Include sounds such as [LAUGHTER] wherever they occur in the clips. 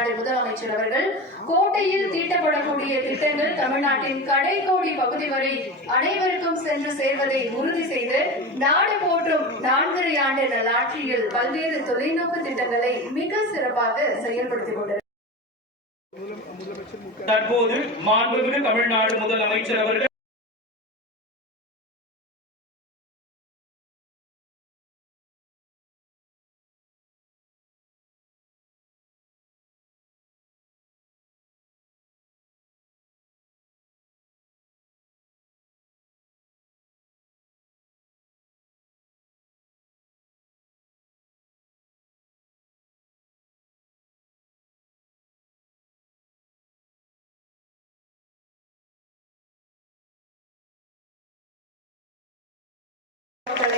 மாண்புமிகு தமிழ்நாடு முதலமைச்சர் அவர்கள் கோட்டையில் தீட்டப்படக்கூடிய திட்டங்கள் தமிழ்நாட்டின் கடைக்கோடி பகுதி வரை அனைவருக்கும் சென்று சேர்வதை உறுதி செய்து நாடு போற்றும் நான்கரை ஆண்டு நல்லாட்சியில் பல்வேறு தொலைநோக்கு திட்டங்களை மிக சிறப்பாக செயல்படுத்திக் கொண்டிருக்கிறார். தற்போது மாண்புமிகு தமிழ்நாடு முதலமைச்சர் அவர்கள்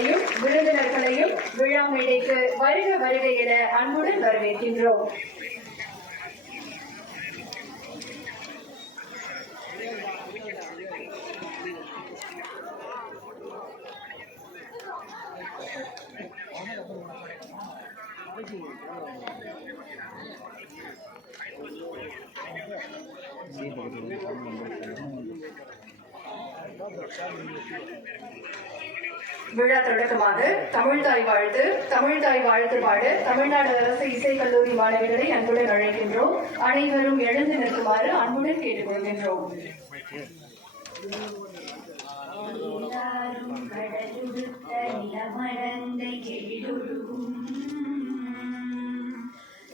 மக்களையும் விருந்தினர்களையும் விழா மேடைக்கு வருக வருக என அன்புடன் வரவேற்கின்றோம் Thank you. விழா தொடக்கமாக தமிழ்தாய் வாழ்த்து தமிழ்தாய் வாழ்த்து பாட தமிழ்நாடு அரசு இசைக்கல்லூரி மாணவிகளை அன்புடன் அழைக்கின்றோம். அனைவரும் எழுந்து நிற்குமாறு அன்புடன் கேட்டுக்கொள்கின்றோம். எல்லாரும்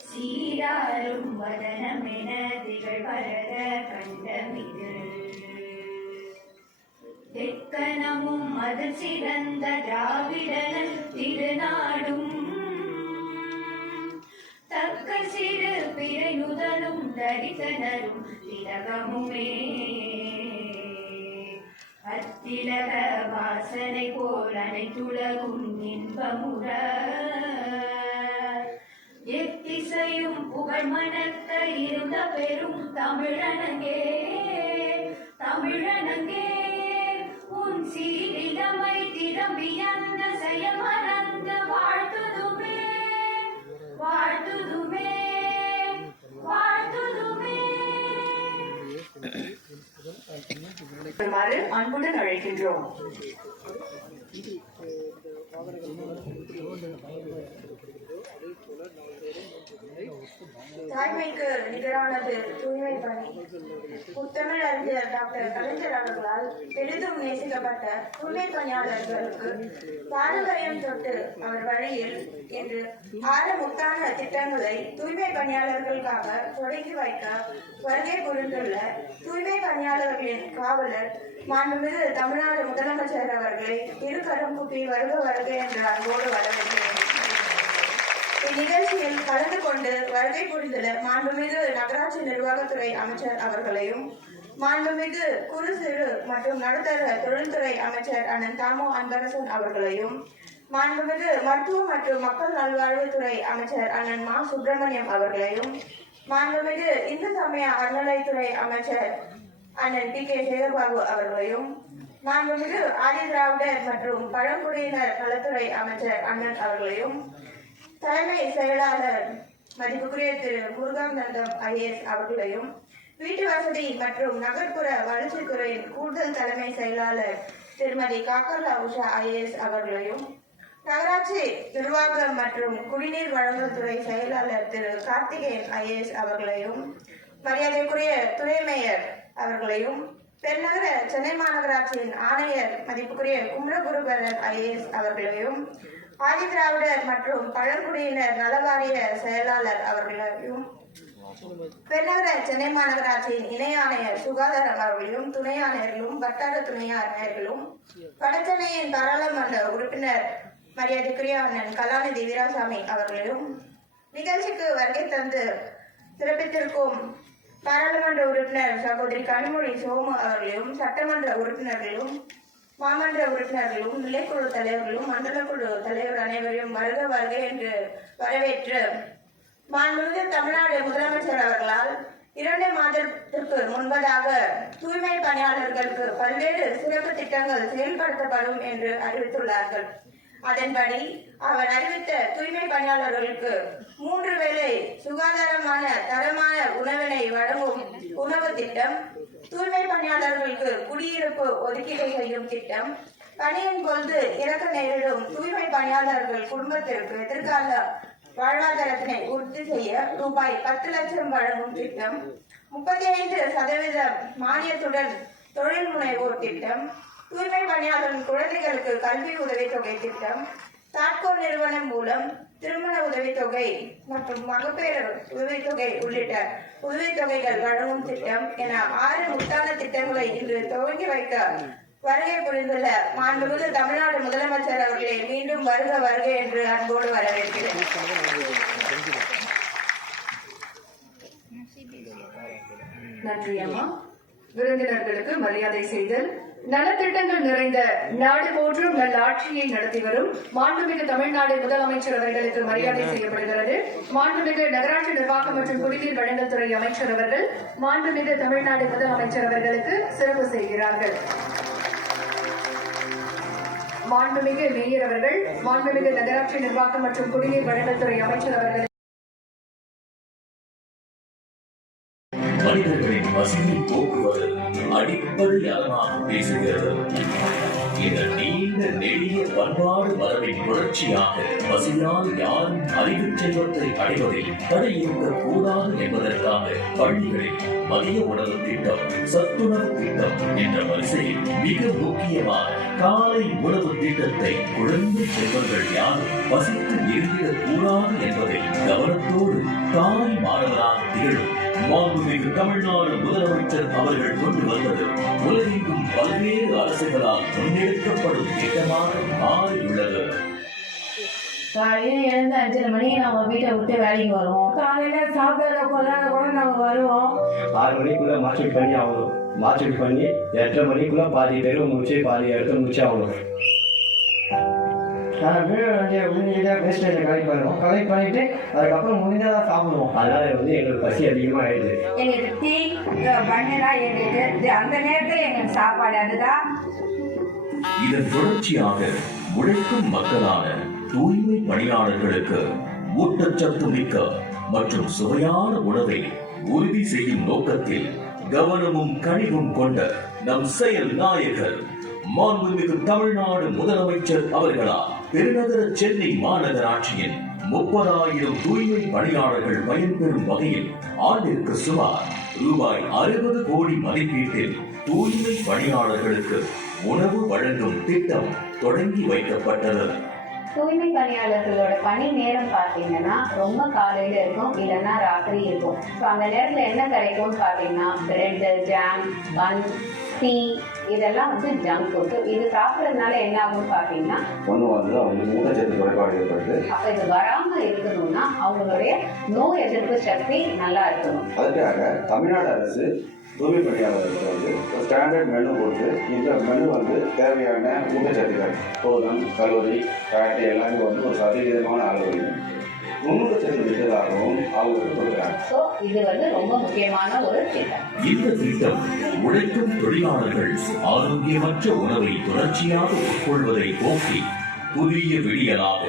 சீராரும் வதனமென திகழ் பரத கண்டமிது தெக்கனமும் அது சிறந்த திராவிடனன் திருநாடும். தக்க சிறு பிறை தரிசனரும் திலகமுமே. அத்திலக வாசனை போல் அனைத்துலகும் இன்பமுற. எத்திசையும் புகழ் மணக்க இருந்த பெரும் தமிழனங்கே. தமிழனங்கே. உன் சீரிலமை திறம்பி அந்த வாழ்த்துதுமே வாழ்த்துதுமே வாழ்த்துதுமே. அன்புடன் அழைக்கின்றோம். தாய்மைக்கு நிகரானது தூய்மை பணி. புத்தமிழ் அறிஞர் டாக்டர் கலைஞர் அவர்களால் பெரிதும் நேசிக்கப்பட்ட தூய்மை பணியாளர்களுக்கு பாரம்பரியம் தொட்டு அவர் வழியில் இன்று ஆறு முத்தான திட்டங்களை தூய்மை பணியாளர்களுக்காக தொடங்கி வைக்க வருகை புரிந்துள்ள தூய்மை பணியாளர்களின் காவலர் மாண்புமிகு தமிழ்நாடு முதலமைச்சர் அவர்களை இருகரம் கூப்பி வருக வருக என்ற அன்போடு வரவேற்கிறேன். இந்நிகழ்ச்சியில் கலந்து கொண்டு வருகை புரிந்துள்ள மாண்புமிகு நகராட்சி நிர்வாகத்துறை அமைச்சர் அவர்களையும் மாண்புமிகு குறு சிறு மற்றும் நடுத்தர தொழில்துறை அமைச்சர் அண்ணன் தாமோ அன்பரசன் அவர்களையும் மாண்புமிகு மருத்துவ மற்றும் மக்கள் நல்வாழ்வுத்துறை அமைச்சர் அண்ணன் மா சுப்பிரமணியம் அவர்களையும் மாண்புமிகு இந்து சமய அறநிலைத்துறை அமைச்சர் அண்ணன் பி கே சேகர்பாபு அவர்களையும் மாண்புமிகு ஆதி திராவிடர் மற்றும் பழங்குடியினர் நலத்துறை அமைச்சர் அண்ணன் அவர்களையும் தலைமை செயலாளர் மதிப்புக்குரிய திரு முருகானந்தம் ஐஏஎஸ் அவர்களையும் வீட்டு வசதி மற்றும் நகர்ப்புற வளர்ச்சித்துறையின் கூடுதல் தலைமை செயலாளர் திருமதி காக்கர்லா உஷா ஐஏஎஸ் அவர்களையும் நகராட்சி நிர்வாகம் மற்றும் குடிநீர் வழங்கல் துறை செயலாளர் திரு கார்த்திகேயன் ஐஏஎஸ் அவர்களையும் மரியாதைக்குரிய துணை மேயர் அவர்களையும் பெருநகர சென்னை மாநகராட்சியின் ஆணையர் மதிப்புக்குரிய குமரகுருபரன் ஐஏஎஸ் அவர்களையும் ஆதிதிராவிடர் மற்றும் பழங்குடியினர் நலவாரிய செயலாளர் அவர்களையும் பெருநகர சென்னை மாநகராட்சியின் இணை ஆணையர் சுகாதாரம் அவர்களையும் துணை ஆணையர்களும் வட்டார துணை ஆணையர்களும் வடசென்னையின் பாராளுமன்ற உறுப்பினர் மரியாதைக்குரிய அண்ணன் கலாநிதி வீராசாமி அவர்களையும் நிகழ்ச்சிக்கு வருகை தந்து சிறப்பித்திருக்கும் பாராளுமன்ற உறுப்பினர் சகோதரி கனிமொழி சோமு அவர்களையும் சட்டமன்ற உறுப்பினர்களும் மாமன்ற உறுப்பினர்களும் நிலைக்குழு தலைவர்களும் மண்டல குழு தலைவர் அனைவரையும் வருக வருக என்று வரவேற்று மாண்புமிகு தமிழ்நாடு முதலமைச்சர் அவர்களால் இரண்டு மாதத்திற்கு முன்பதாக தூய்மை பணியாளர்களுக்கு பல்வேறு சிறப்பு திட்டங்கள் செயல்படுத்தப்படும் என்று அறிவித்துள்ளார்கள். அதன்படி அவர் அறிவித்த தூய்மை பணியாளர்களுக்கு மூன்று வேளை சுகாதாரமான தரமான உணவினை வழங்கும் உணவு திட்டம் தூய்மை பணியாளர்களுக்கு குடியிருப்பு ஒதுக்கீடு செய்யும் திட்டம். பணியின் பொழுது இறக்க நேரிடும் தூய்மை பணியாளர்கள் குடும்பத்திற்கு எதிர்கால வாழ்வாதாரத்தினை உறுதி செய்ய ரூபாய் பத்து லட்சம் வழங்கும் திட்டம். முப்பத்தி ஐந்து சதவீத மானியத்துடன் தொழில் முனைவோர் திட்டம். தூய்மை பணியாளரின் குழந்தைகளுக்கு கல்வி உதவித்தொகை திட்டம். தாட்கோ நிறுவனம் மூலம் திருமண உதவித்தொகை மற்றும் மகப்பேறு உதவித்தொகை உள்ளிட்ட உதவித்தொகைகள் வழங்கும் திட்டம் என ஆறு முத்தான திட்டங்களை இன்று துவங்கி வைக்க வருகை புரிந்துள்ள மாண்புமிகு தமிழ்நாடு முதலமைச்சர் அவர்களை மீண்டும் வருக வருக என்று அன்போடு வரவேற்கிறேன். நன்றி அம்மா விருந்தினர்களுக்கு மரியாதை செய்தல் நலத்திட்டங்கள் நிறைந்த நாடு போற்றும் நல்லாட்சியை நடத்தி வரும் மாண்புமிகு தமிழ்நாடு முதலமைச்சர் அவர்களுக்கு மரியாதை செய்யப்படுகிறது. மாண்புமிகு நகராட்சி நிர்வாகம் மற்றும் குடிநீர் வழங்கல் துறை அமைச்சர் அவர்கள் மாண்புமிகு தமிழ்நாடு முதலமைச்சர் அவர்களுக்கு சிறப்பு செய்கிறார்கள். மாண்புமிகு மேயர் அவர்கள் மாண்புமிகு நகராட்சி நிர்வாகம் மற்றும் குடிநீர் வழங்கல் துறை அமைச்சர் அவர்கள். மனிதர்களின் பசியை போக்குவரத்து அடிப்படையாக பேசுகிறது. இந்த நீண்ட நெடிய பண்பாடு மரபின் தொடர்ச்சியாக பசியால் யாரும் அறிவு செல்வத்தை அடைவதில் தடை இருக்கக்கூடாது என்பதற்காக பள்ளிகளில் மதிய உணவு திட்டம் சத்துணவு திட்டம் என்ற வரிசையில் மிக முக்கியமான காலை உணவு திட்டத்தை குழந்தை செல்வர்கள் யாரும் பசித்து இருந்திடக்கூடாது என்பதில் கவனத்தோடு காலை மாணவராக திகழும் மாண்புமிகு தமிழ்நாடு முதலமைச்சர் அவர்கள் கொண்டு வந்தது உலகெங்கும் பல்வேறு அரசுகளால் முன்னெடுக்கப்படும் திட்டமாக மாறியுள்ளது. காலையில எழுந்து அஞ்சரை மணிக்கு நம்ம வீட்டை விட்டு வேலைக்கு வருவோம். காலையில சாப்பிட கொள்ளாத கூட நம்ம வருவோம். ஆறு மணிக்குள்ள மார்க்கெட் பண்ணி ஆகணும். மார்க்கெட் பண்ணி எட்டரை மணிக்குள்ள பாதி பேர் முடிச்சு பாதி இடத்துல முடிச்சு ஆகணும். வீடு வந்து முடிஞ்சதாக வேஸ்டேஜை கலெக்ட் பண்ணுவோம் கலெக்ட் பண்ணிட்டு அதுக்கப்புறம் முடிஞ்சதாக சாப்பிடுவோம். அதனால வந்து எங்களுக்கு பசி அதிகமாக ஆயிடுது எங்களுக்கு டீ பண்ணா எங்களுக்கு இது அந்த நேரத்தில் எங்களுக்கு சாப்பாடு அதுதான் இதன் தொடர்ச்சியாக உழைக்கும் மக்களான தூய்மை பணியாளர்களுக்கு ஊட்டச்சத்து மிக்க மற்றும் சுவையான உணவை உறுதி செய்யும் நோக்கத்தில் கவனமும் கனிவும் கொண்ட நம் செயல் நாயகர் மாண்புமிகு தமிழ்நாடு முதலமைச்சர் அவர்களால் பெருநகர சென்னை மாநகராட்சியின் முப்பதாயிரம் தூய்மை பணியாளர்கள் பயன்பெறும் வகையில் ஆண்டிற்கு சுமார் ரூபாய் அறுபது கோடி மதிப்பீட்டில் தூய்மை பணியாளர்களுக்கு உணவு வழங்கும் திட்டம் தொடங்கி வைக்கப்பட்டது. தூய்மை பணியாளர்களோட பணி நேரம் பார்த்தீங்கன்னா ரொம்ப காலையில இருக்கும் இல்லைன்னா ராத்திரி இருக்கும். ஸோ அந்த நேரத்தில் என்ன கிடைக்கும்னு பார்த்தீங்கன்னா பிரெட்டு ஜாம் பன் டீ இதெல்லாம் வந்து ஜங்க் ஃபுட் இது சாப்பிட்றதுனால என்ன ஆகும்னு பார்த்தீங்கன்னா ஒன்று வந்து அவங்களுக்கு ஊட்டச்சத்து குறைபாடு ஏற்படுது. அப்போ இது வராமல் இருக்கணும்னா அவங்களுடைய நோய் எதிர்ப்பு சக்தி நல்லா இருக்கணும். அதுக்காக தமிழ்நாடு அரசு தூய்மை பணியாளர்களுக்கு வந்து ஒரு ஸ்டாண்டர்ட் மெனு கொடுத்து இந்த மெனு வந்து தேவையான ஊட்டச்சத்துக்கள் சோதம் கலோரி ஃபேட்டு எல்லாமே வந்து ஒரு சதவீதமான அளவையும் முன்னூட்டச்சத்து விகிதமாகவும் அவங்களுக்கு கொடுக்குறாங்க ஸோ இது வந்து ரொம்ப முக்கியமான ஒரு திட்டம். இந்த திட்டம் உழைக்கும் தொழிலாளர்கள் ஆரோக்கியமற்ற உணவை தொடர்ச்சியாக உட்கொள்வதை போக்கி புதிய விடியலாக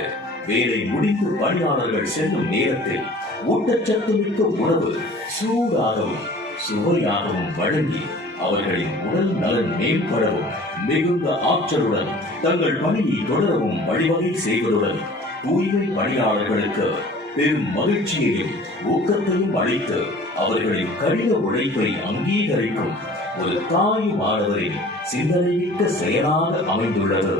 வேலை முடித்து பணியாளர்கள் செல்லும் நேரத்தில் ஊட்டச்சத்து மிக்க உணவு சூடாகவும் சுவையாகவும் வழங்கி அவர்களின் உடல் நலன் மேம்படவும் மிகுந்த ஆற்றலுடன் தங்கள் பணியை தொடரவும் வழிவகை செய்வதுடன் தூய்மை பணியாளர்களுக்கு பெரும் மகிழ்ச்சியையும் ஊக்கத்தையும் அளித்து அவர்களின் கடின உழைப்பை அங்கீகரிக்கும் ஒரு தாயுமானவரின் சிந்தனைமிக்க செயலாக அமைந்துள்ளது.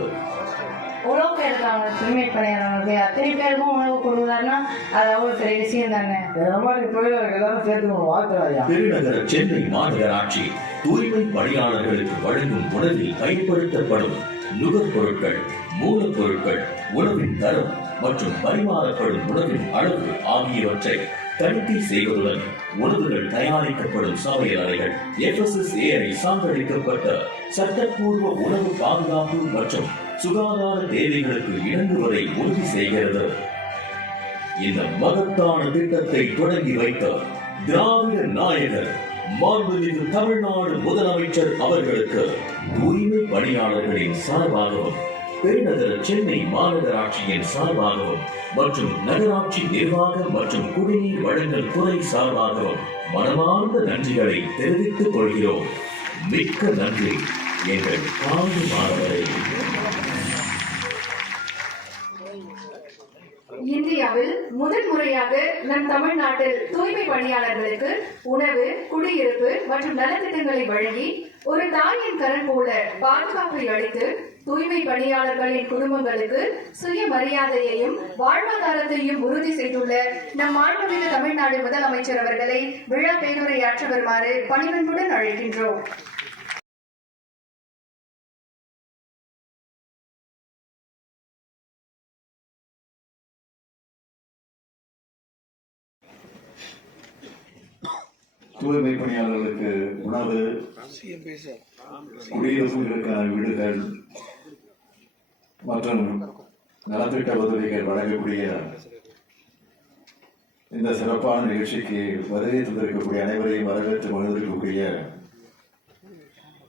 எவ்வளோ பேர் இருக்காங்க தூய்மை பணியாளர்களுக்கு அத்தனை பேருக்கும் உணவு கொடுக்குறாருன்னா அது அவ்வளோ பெரிய விஷயம் தானே? மாதிரி தொழிலாளர்கள் எல்லாரும் சேர்த்து வாழ்த்துறாயா பெருநகர சென்னை மாநகராட்சி தூய்மை பணியாளர்களுக்கு வழங்கும் உணவில் பயன்படுத்தப்படும் நுகர்பொருட்கள் மூலப்பொருட்கள் உணவின் தரம் மற்றும் பரிமாறப்படும் உணவின் அளவு ஆகியவற்றை தணிக்கை செய்வதுடன் உணவுகள் தயாரிக்கப்படும் சமையல் அறைகள் எஃப்எஸ்எஸ்ஏஐ சான்றளிக்கப்பட்ட சட்டப்பூர்வ உணவு பாதுகாப்பு மற்றும் சுகாதார தேவைகளுக்கு இணங்குவதை உறுதி செய்கிறது. இந்த மகத்தான திட்டத்தை தொடங்கி வைத்த திராவிட நாயகர் மாண்புமிகு தமிழ்நாடு முதலமைச்சர் அவர்களுக்கு தூய்மை பணியாளர்களின் சார்பாகவும் பெருநகர சென்னை மாநகராட்சியின் சார்பாகவும் மற்றும் நகராட்சி நிர்வாக மற்றும் குடிநீர் வழங்கல் துறை சார்பாகவும் மனமார்ந்த நன்றிகளை தெரிவித்துக் கொள்கிறோம். மிக்க நன்றி. எங்கள் காது மாணவரை இந்தியாவில் முதன் முறையாக நம் தமிழ்நாட்டில் தூய்மை பணியாளர்களுக்கு உணவு குடியிருப்பு மற்றும் நலத்திட்டங்களை வழங்கி ஒரு தாயின் கரண் போல பாதுகாப்பை அளித்து தூய்மை பணியாளர்களின் குடும்பங்களுக்கு சுயமரியாதையையும் வாழ்வாதாரத்தையும் உறுதி செய்துள்ள நம் மாண்புமிகு தமிழ்நாடு முதலமைச்சர் அவர்களை விழா பேருரையாற்ற வருமாறு பணிவன்புடன் அழைக்கின்றோம். தூய்மை பணியாளர்களுக்கு உணவு குடியிருப்புகளுக்கான வீடுகள் மற்றும் நலத்திட்ட உதவிகள் வழங்கக்கூடிய இந்த சிறப்பான நிகழ்ச்சிக்கு வருகை தந்திருக்கக்கூடிய அனைவரையும் வரவேற்று மகிழ்ந்திருக்கக்கூடிய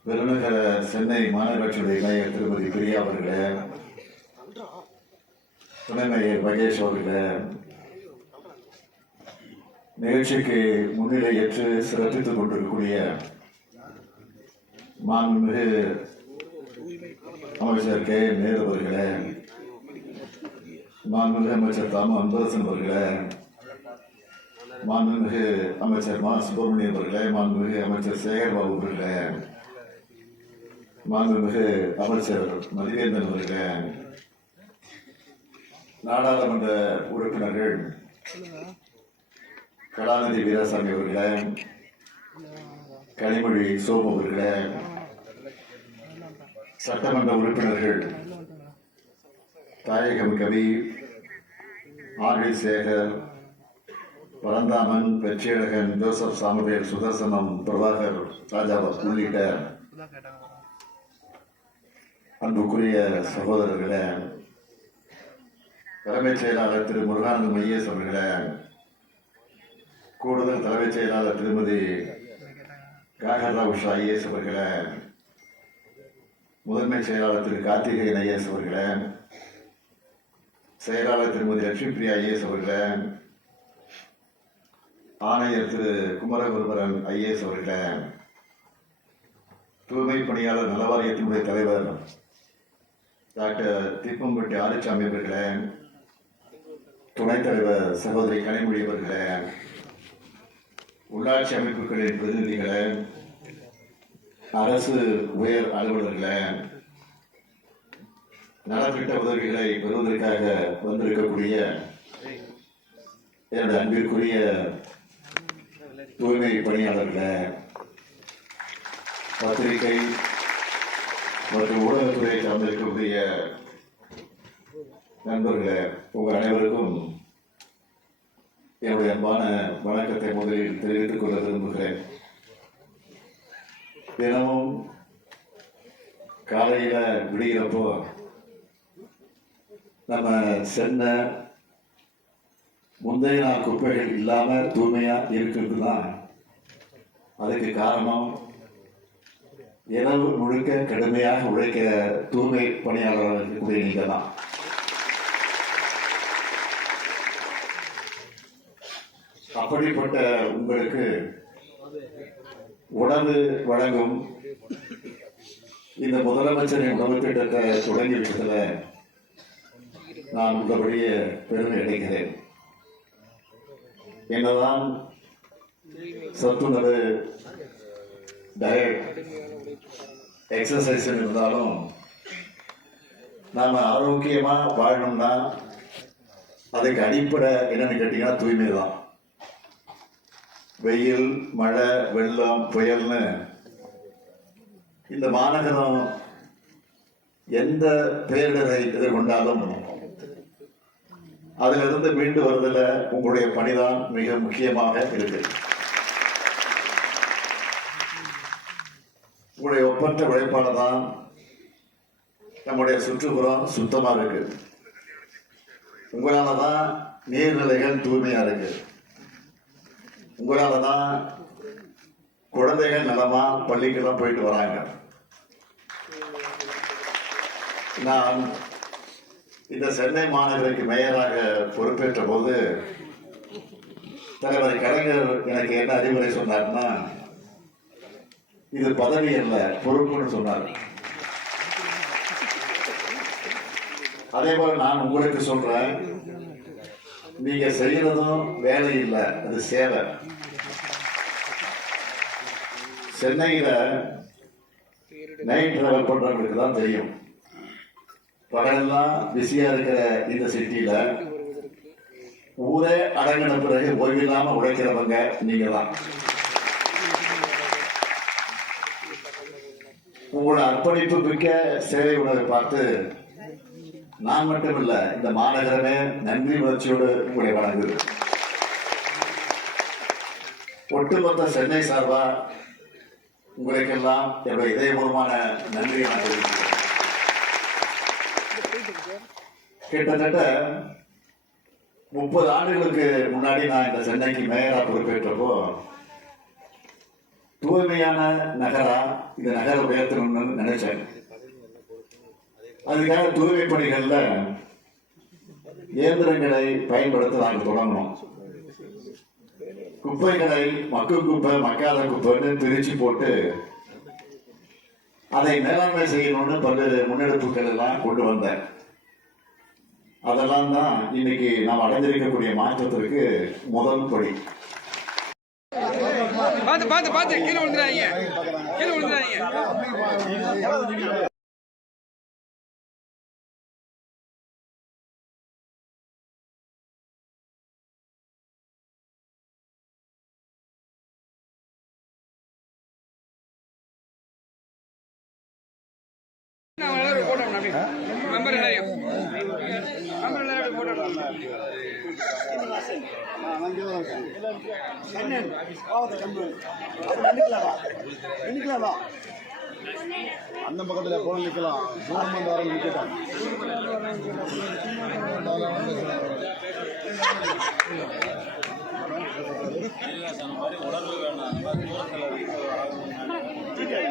பெருநகர சென்னை மாநகராட்சியுடைய மேயர் திருமதி பிரியா அவர்களே துணை மேயர் மகேஷ் அவர்களே நிகழ்ச்சிக்கு முன்னிலை ஏற்று சிறப்பித்துக் கொண்டிருக்கக்கூடிய மாண்புமிகு அமைச்சர் கே நேரு அவர்களே மாண்புமிகு அமைச்சர் தாமு அன்பரசன் அவர்களே. மாண்புமிகு அமைச்சர் மா சுப்பிரமணியம் அவர்களே. மாண்புமிகு அமைச்சர் சேகர்பாபு அவர்களே. மாண்புமிகு அமைச்சர் மதிவேந்தன் அவர்களே. நாடாளுமன்ற உறுப்பினர்கள் கலாநிதி வீராசாமி அவர்களே. கனிமொழி சோமு அவர்களே. சட்டமன்ற உறுப்பினர்கள் Thayagam Kavi R D Sekar Paranthaman Vetriazhagan Joseph Samuel Sudharsanam Prabhakar Rajavath உள்ளிட்ட அன்புக்குரிய சகோதரர்களே தலைமைச் செயலாளர் திரு முருகானந்த மையேஸ் அவர்களே கூடுதல் தலைமைச் செயலாளர் திருமதி காகர்ராவ் உஷா ஐஏஎஸ் அவர்களே முதன்மை செயலாளர் திரு கார்த்திகேயன் ஐஏஎஸ் அவர்களே செயலாளர் திருமதி லட்சுமி பிரியா ஐஏஎஸ் அவர்களே ஆணையர் திரு குமரகுருபரன் ஐஏஎஸ் அவர்களே தூய்மை பணியாளர் நலவாரியத்தினுடைய தலைவர் டாக்டர் தீப்பம்பட்டி ஆதிச்சாமி அவர்களே துணைத் தலைவர் சகோதரி கனிமொழி அவர்களே உள்ளாட்சி அமைப்புகளின் பிரதிநிதிகளை அரசு உயர் அலுவலர்களை நலத்திட்ட உதவிகளை பெறுவதற்காக வந்திருக்கக்கூடிய எனது அன்பிற்குரிய தூய்மை பணியாளர்களை பத்திரிகை மற்றும் ஊடகத்துறை சார்ந்திருக்கக்கூடிய நண்பர்களே உங்கள் அனைவருக்கும் என்னுடைய அன்பான வணக்கத்தை முதலில் தெரிவித்துக் கொள்ள விரும்புகிறேன். தினமும் காலையில விடிகிறப்போ நம்ம சென்ன முந்தைய நாள் குப்பைகள் இல்லாம தூய்மையா இருக்கிறது தான் அதுக்கு காரணம். இரவு முழுக்க கடுமையாக உழைக்கிற தூய்மை பணியாளர்கள் இருக்கக்கூடிய நீங்கள் தான் அப்படிப்பட்ட உங்களுக்கு உணவு வழங்கும் இந்த முதலமைச்சரின் உணவு திட்டத்தை தொடங்கி வைத்ததில் நான் உள்ளபடியே பெருமை அடைகிறேன். என்னதான் சத்துணவு டயட் எக்ஸசைஸ் இருந்தாலும் நாம் ஆரோக்கியமாக வாழணும்னா அதுக்கு அடிப்படை என்னன்னு கேட்டீங்கன்னா தூய்மை தான் வெயில் மழை வெள்ளம் புயல்னு இந்த மாநகரம் எந்த பேரிடரை எதிர்கொண்டாலும் அதிலிருந்து மீண்டு வருவதில் உங்களுடைய பணிதான் மிக முக்கியமாக இருக்கு. உங்களுடைய ஒப்பற்ற உழைப்பாளர் தான் நம்முடைய சுற்றுப்புறம் சுத்தமா இருக்கு. உங்களால தான் நீர்நிலைகள் தூய்மையா இருக்கு. உங்களால தான் குழந்தைகள் நலமா பள்ளிக்கெல்லாம் போயிட்டு வராங்க. நான் இந்த சென்னை மாநகருக்கு மேயராக பொறுப்பேற்ற போது தலைவர் கலைஞர் எனக்கு என்ன அறிவுரை சொன்னார்னா இது பதவி அல்ல பொறுப்புன்னு சொன்னார். அதே போல நான் உங்களுக்கு சொல்றேன் நீங்க செய்யறதும் வேலை இல்லை அது சேவை. சென்னையில நைட் டிராவல் பண்றவங்களுக்கு தான் தெரியும். பகலெல்லாம் பிஸியா இருக்கிற இந்த சிட்டியில ஊரே அடங்கின பிறகு ஓய்வில்லாம உழைக்கிறவங்க நீங்க தான் உங்களோட அர்ப்பணிப்பு மிக்க சேவை உணர்வை பார்த்து நான் மட்டும் இல்ல இந்த மாநகரமே நன்றி உணர்ச்சியோடு உங்களை வழங்குது ஒட்டுமொத்த சென்னை சார்பா உங்களுக்கெல்லாம் என்னுடைய இதயபூர்வமான நன்றியை நான் தெரிவிக்கிறேன் கிட்டத்தட்ட முப்பது ஆண்டுகளுக்கு முன்னாடி நான் இந்த சென்னைக்கு மேயரா பொறுப்பேற்றப்போ தூய்மையான நகரா இந்த நகரை உயர்த்தணும்னு நினைச்சேன். அதுக்காக தூய்மை பணிகள்ல இயந்திரங்களை பயன்படுத்த நாங்கள் தொடங்கணும். குப்பைகளை மக்கும் குப்பை மக்காத குப்பைன்னு பிரிச்சு போட்டு அதை மேலாண்மை செய்யணும்னு பல்வேறு முன்னெடுப்புகள் எல்லாம் கொண்டு வந்தேன். அதெல்லாம் தான் இன்னைக்கு நாம் அடைந்திருக்கக்கூடிய மாற்றத்திற்கு முதல் படி. பார்த்து பார்த்து பார்த்து கீழே விழுந்துடாதீங்க. கீழே விழுந்துடாதீங்க. அந்த பக்கத்தில் போன நிற்கலாம் தூரம் வந்து வர நிற்கலாம் இருக்கீங்க [LAUGHS]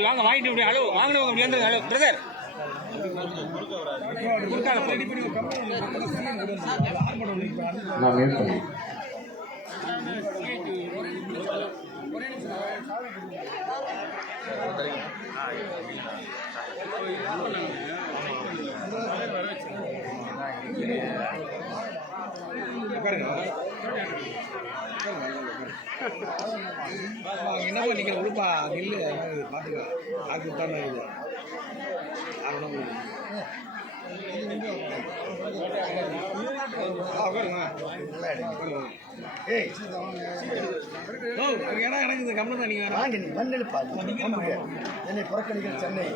வாங்க வாங்கிட்டு இப்படி ஹலோ வாங்கினவங்க அப்படி வந்து அளவு பிரதர் நான் என்ன பண்ணிக்கிற உழுப்பா நில்லு பார்த்துக்கோ ஆக்கு தானே இது. ஆகணும் எனக்கு இந்த கம்மன் தான் நீங்கள் வாங்க நீ மண்ணெடுப்பா என்னை புறக்கணிக்கிற சென்னை.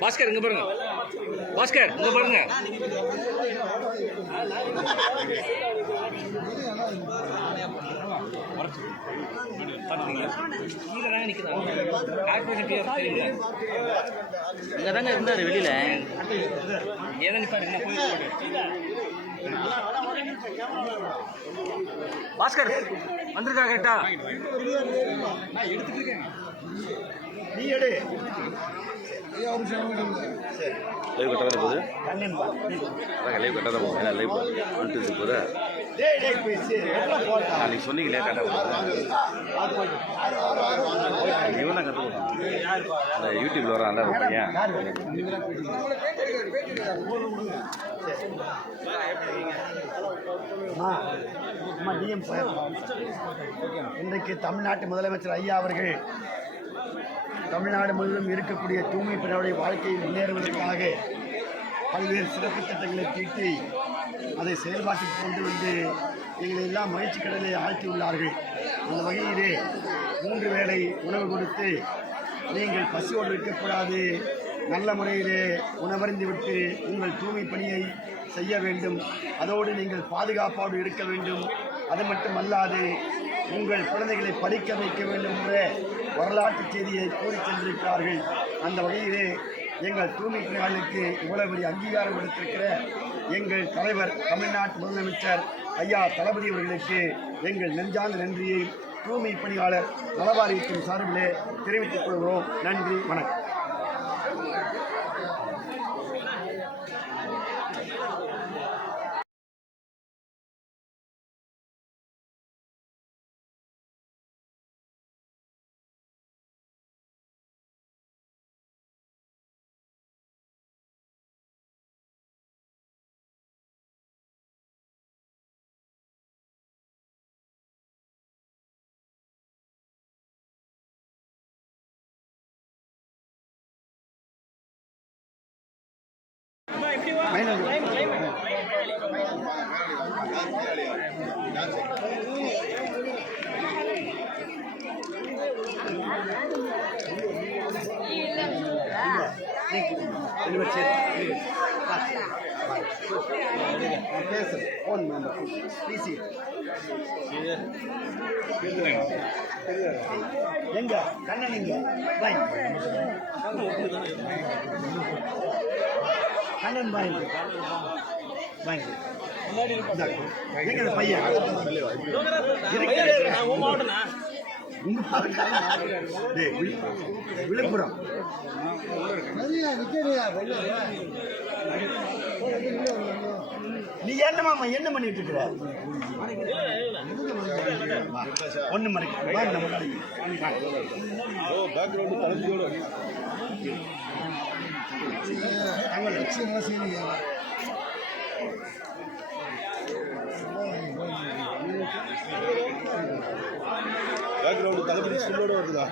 பாஸ்கர் இங்க பாருங்க. பாஸ்கர் இங்க பாருங்க. தாங்க இங்க தாங்க இருந்தாரு வெளியில ஏதோ நிப்பாரு என்ன பாஸ்கர் வந்திருக்கா கேட்டா? நீ எடு. லைவ் கட்டாக தான் போகுது அதான் லைவ் கட்டாக தான் போகுது ஏன்னா லைவ் வந்துட்டு போகுது டேய் டேய் பேசி எல்லாம் போடா அன்னைக்கு சொன்னீங்களே கரெக்டாக இவன் தான் கற்றுக் அந்த வர அந்த பையன் இன்றைக்கு தமிழ்நாட்டு முதலமைச்சர் ஐயா அவர்கள் தமிழ்நாடு முழுவதும் இருக்கக்கூடிய தூய்மை பணியாளருடைய வாழ்க்கையை முன்னேறுவதற்காக பல்வேறு சிறப்பு திட்டங்களை தீட்டி அதை செயல்பாட்டுக்கு கொண்டு வந்து எங்களை எல்லாம் மகிழ்ச்சி கடலை ஆழ்த்தியுள்ளார்கள். அந்த வகையிலே மூன்று வேளை உணவு கொடுத்து நீங்கள் பசியோடு இருக்கக்கூடாது. நல்ல முறையிலே உணவருந்துவிட்டு உங்கள் தூய்மை பணியை செய்ய வேண்டும். அதோடு நீங்கள் பாதுகாப்போடு இருக்க வேண்டும். அது மட்டுமல்லாது உங்கள் குழந்தைகளை படிக்க வைக்க வேண்டும் என்ற வரலாற்று செய்தியை கூறி சென்றிருக்கிறார்கள். அந்த வகையிலே எங்கள் தூய்மை பணியாளர்களுக்கு இவ்வளவு பெரிய அங்கீகாரம் கொடுத்திருக்கிற எங்கள் தலைவர் தமிழ்நாட்டு முதலமைச்சர் ஐயா தளபதி அவர்களுக்கு எங்கள் நெஞ்சார்ந்த நன்றியை தூய்மை பணியாளர் நலவாரியத்தின் சார்பிலே தெரிவித்துக் கொள்கிறோம். நன்றி வணக்கம். எங்க கண்ணன் எங்க கண்ணன் பாய் பாய். எங்க அந்த பையன்? விழுப்புரம். நீ என்னமாமா என்ன பண்ணிட்டு இருக்கிற? ஒண்ணு மறைக்க. பேக்ரவுண்ட் தளபதி ஸ்கூலோட வருதா?